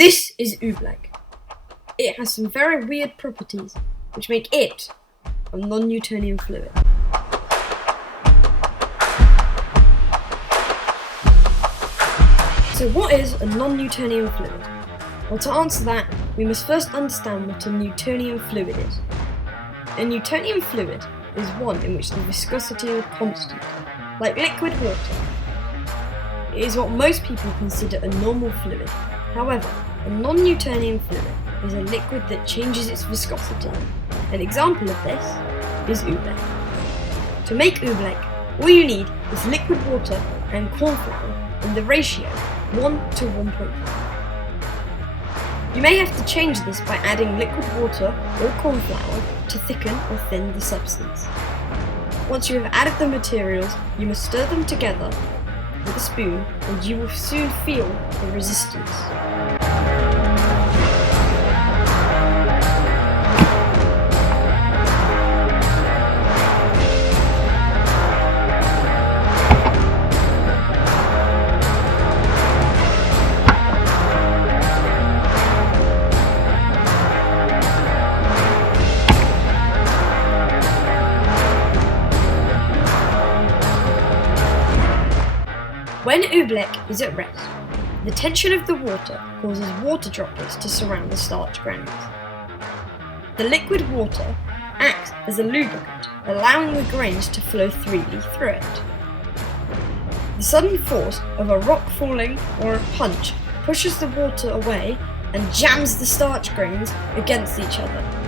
This is Oobleck. It has some very weird properties which make it a non-Newtonian fluid. So what is a non-Newtonian fluid? Well, to answer that, we must first understand what a Newtonian fluid is. A Newtonian fluid is one in which the viscosity is constant, like liquid water. It is what most people consider a normal fluid. However, a non-Newtonian fluid is a liquid that changes its viscosity. An example of this is Oobleck. To make Oobleck, all you need is liquid water and corn flour in the ratio 1 to 1.5. You may have to change this by adding liquid water or corn flour to thicken or thin the substance. Once you have added the materials, you must stir them together with a spoon and you will soon feel the resistance. When Oobleck is at rest, the tension of the water causes water droplets to surround the starch granules. The liquid water acts as a lubricant, allowing the grains to flow freely through it. The sudden force of a rock falling or a punch pushes the water away and jams the starch grains against each other.